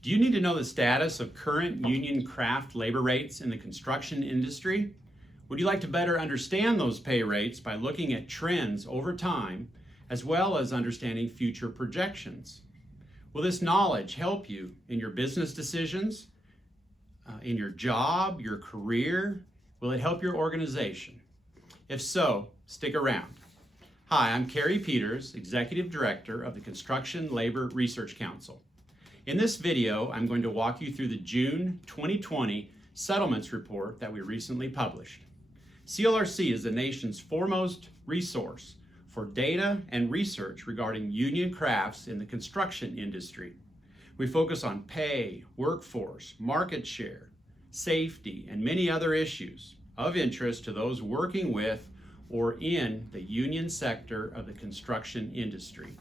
Do you need to know the status of current union craft labor rates in the construction industry? Would you like to better understand those pay rates by looking at trends over time, as well as understanding future projections? Will this knowledge help you in your business decisions, in your job, your career? Will it help your organization? If so, stick around. Hi, I'm Kerry Peters, Executive Director of the Construction Labor Research Council. In this video, I'm going to walk you through the June 2020 settlements report that we recently published. CLRC is the nation's foremost resource for data and research regarding union crafts in the construction industry. We focus on pay, workforce, market share, safety, and many other issues of interest to those working with or in the union sector of the construction industry.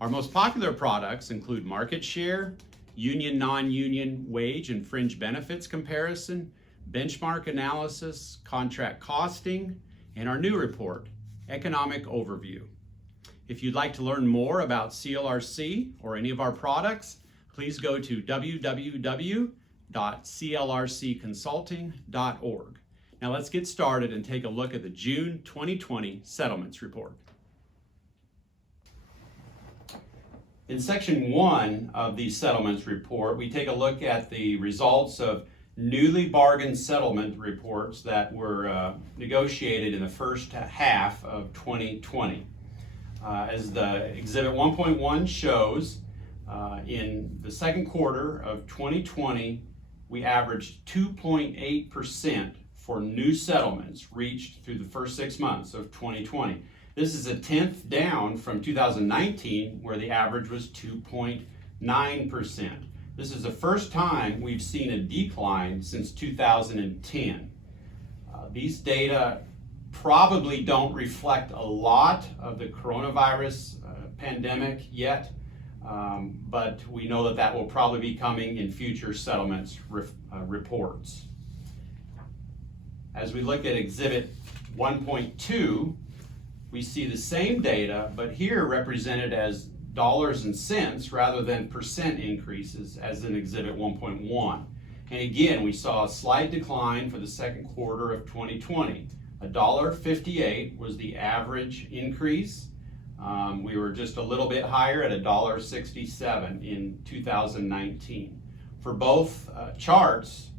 Our most popular products include market share, union non-union wage and fringe benefits comparison, benchmark analysis, contract costing, and our new report, Economic Overview. If you'd like to learn more about CLRC or any of our products, please go to www.clrcconsulting.org. Now let's get started and take a look at the June 2020 settlements report. In section 1 of the settlements report, we take a look at the results of newly bargained settlement reports that were negotiated in the first half of 2020. As the Exhibit 1.1 shows, in the second quarter of 2020, we averaged 2.8% for new settlements reached through the first 6 months of 2020. This is a tenth down from 2019, where the average was 2.9%. This is the first time we've seen a decline since 2010. These data probably don't reflect a lot of the coronavirus pandemic yet, but we know that that will probably be coming in future settlements reports. As we look at Exhibit 1.2, we see the same data, but here represented as dollars and cents rather than percent increases as in Exhibit 1.1. And again, we saw a slight decline for the second quarter of 2020. $1.58 was the average increase. We were just a little bit higher at $1.67 in 2019. For both charts,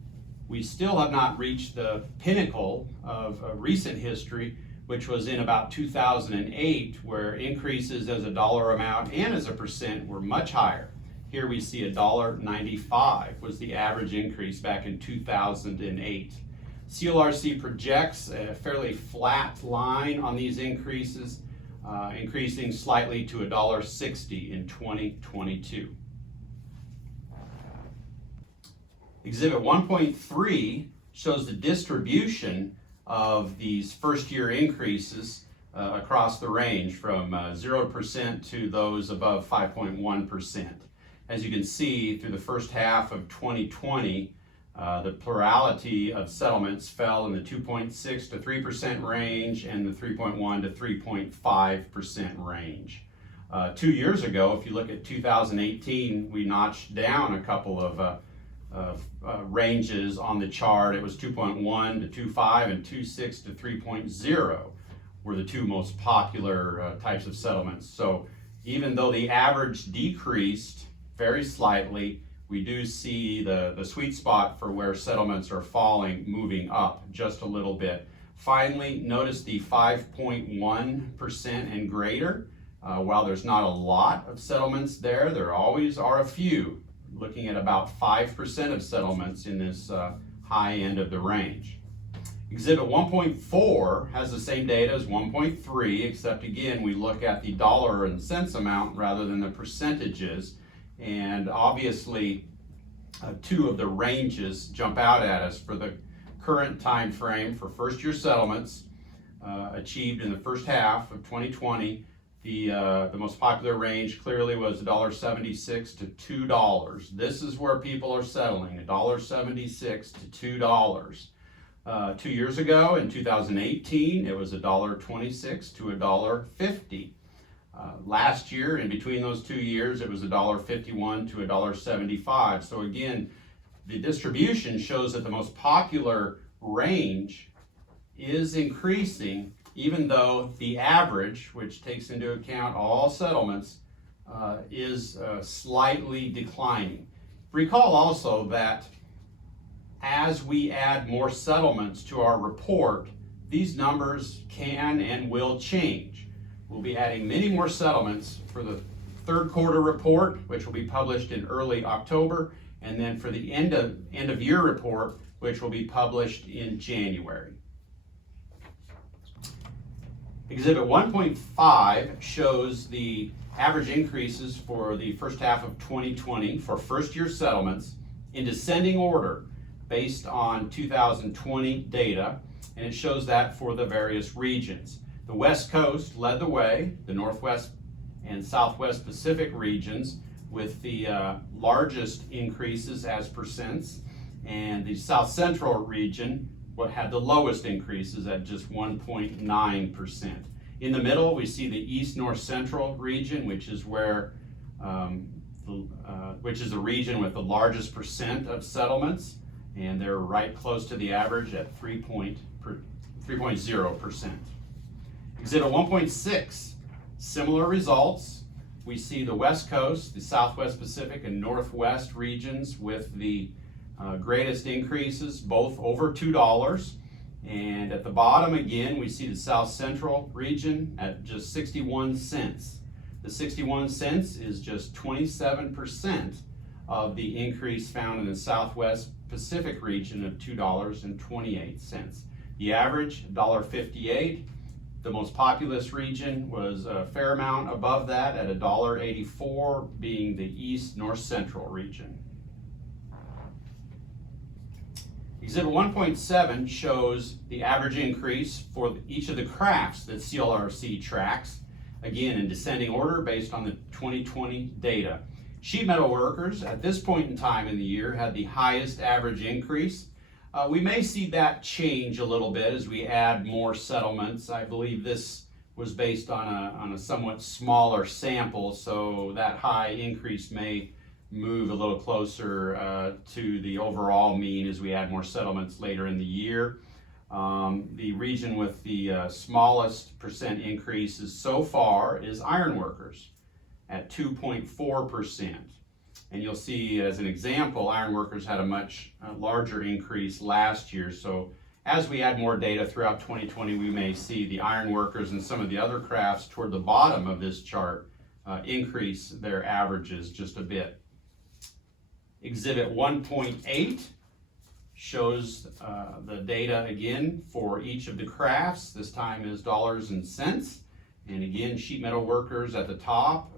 we still have not reached the pinnacle of recent history, which was in about 2008, where increases as a dollar amount and as a percent were much higher. Here we see $1.95 was the average increase back in 2008. CLRC projects a fairly flat line on these increases, increasing slightly to $1.60 in 2022. Exhibit 1.3 shows the distribution of these first-year increases across the range from 0% to those above 5.1%. As you can see, through the first half of 2020, the plurality of settlements fell in the 2.6 to 3% range and the 3.1 to 3.5% range. 2 years ago, if you look at 2018, we notched down a couple of ranges on the chart. It was 2.1 to 2.5 and 2.6 to 3.0 were the two most popular types of settlements. So even though the average decreased very slightly, we do see the sweet spot for where settlements are falling moving up just a little bit. Finally, notice the 5.1% and greater. While there's not a lot of settlements there, there always are a few, looking at about 5% of settlements in this high end of the range. Exhibit 1.4 has the same data as 1.3, except again, we look at the dollar and cents amount rather than the percentages. And obviously, two of the ranges jump out at us for the current time frame for first-year settlements achieved in the first half of 2020. The most popular range clearly was $1.76 to $2. This is where people are settling, $1.76 to $2. 2 years ago, in 2018, it was $1.26 to $1.50. Last year, in between those 2 years, it was $1.51 to $1.75. So again, the distribution shows that the most popular range is increasing, even though the average, which takes into account all settlements, is slightly declining. Recall also that as we add more settlements to our report, these numbers can and will change. We'll be adding many more settlements for the third quarter report, which will be published in early October, and then for the end of year report, which will be published in January. Exhibit 1.5 shows the average increases for the first half of 2020 for first year settlements in descending order based on 2020 data, and it shows that for the various regions. The West Coast led the way, the Northwest and Southwest Pacific regions with the largest increases as percents, and the South Central region had the lowest increases at just 1.9%. In the middle, we see the East North Central region, which is where which is the region with the largest percent of settlements, and they're right close to the average at 3.0%. Exhibit 1.6, similar results. We see the West Coast, the Southwest Pacific, and Northwest regions with the greatest increases, both over $2. And at the bottom again, we see the South Central region at just 61 cents. The 61 cents is just 27% of the increase found in the Southwest Pacific region of $2.28. The average, $1.58. The most populous region was a fair amount above that at $1.84, being the East North Central region. Exhibit 1.7 shows the average increase for each of the crafts that CLRC tracks, again in descending order based on the 2020 data. Sheet metal workers at this point in time in the year had the highest average increase. We may see that change a little bit as we add more settlements. I believe this was based on a somewhat smaller sample, so that high increase may move a little closer to the overall mean as we add more settlements later in the year. The region with the smallest percent increases so far is ironworkers at 2.4%. And you'll see as an example, ironworkers had a much larger increase last year. So as we add more data throughout 2020, we may see the ironworkers and some of the other crafts toward the bottom of this chart increase their averages just a bit. Exhibit 1.8 shows the data again for each of the crafts. This time is dollars and cents. And again, sheet metal workers at the top,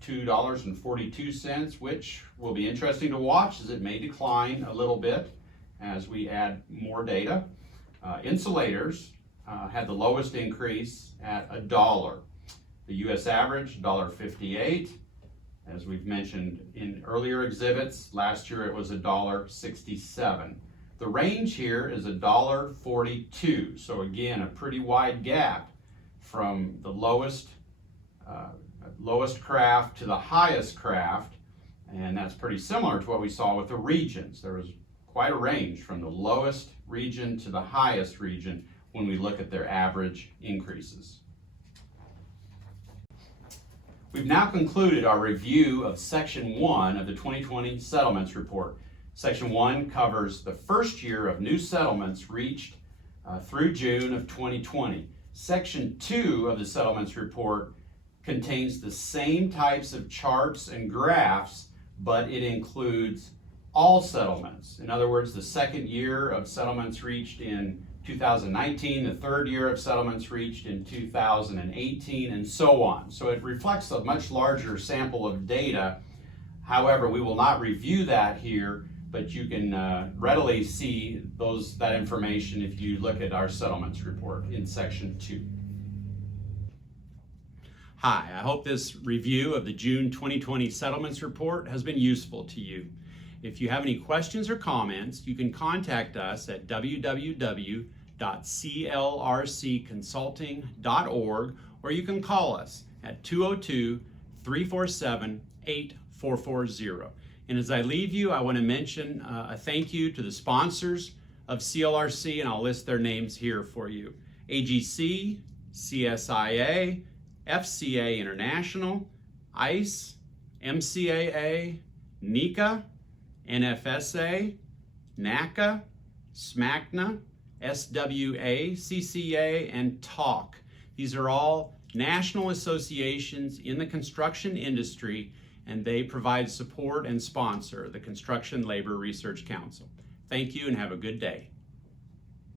$2.42, which will be interesting to watch as it may decline a little bit as we add more data. Insulators had the lowest increase at $1. The U.S. average, $1.58. As we've mentioned in earlier exhibits, last year it was $1.67. The range here is $1.42. So again, a pretty wide gap from the lowest craft to the highest craft, and that's pretty similar to what we saw with the regions. There was quite a range from the lowest region to the highest region when we look at their average increases. We've now concluded our review of Section 1 of the 2020 Settlements Report. Section 1 covers the first year of new settlements reached through June of 2020. Section 2 of the Settlements Report contains the same types of charts and graphs, but it includes all settlements. In other words, the second year of settlements reached in 2019, the third year of settlements reached in 2018, and so on. So it reflects a much larger sample of data. However, we will not review that here, but you can readily see that information if you look at our settlements report in Section 2. Hi, I hope this review of the June 2020 Settlements Report has been useful to you. If you have any questions or comments, you can contact us at www.clrcconsulting.org, or you can call us at 202-347-8440. And as I leave you, I want to mention a thank you to the sponsors of CLRC, and I'll list their names here for you. AGC, CSIA, FCA International, ICE, MCAA, NECA, NFSA, NACA, SMACNA, SWA, CCA, and TALK. These are all national associations in the construction industry, and they provide support and sponsor the Construction Labor Research Council. Thank you and have a good day.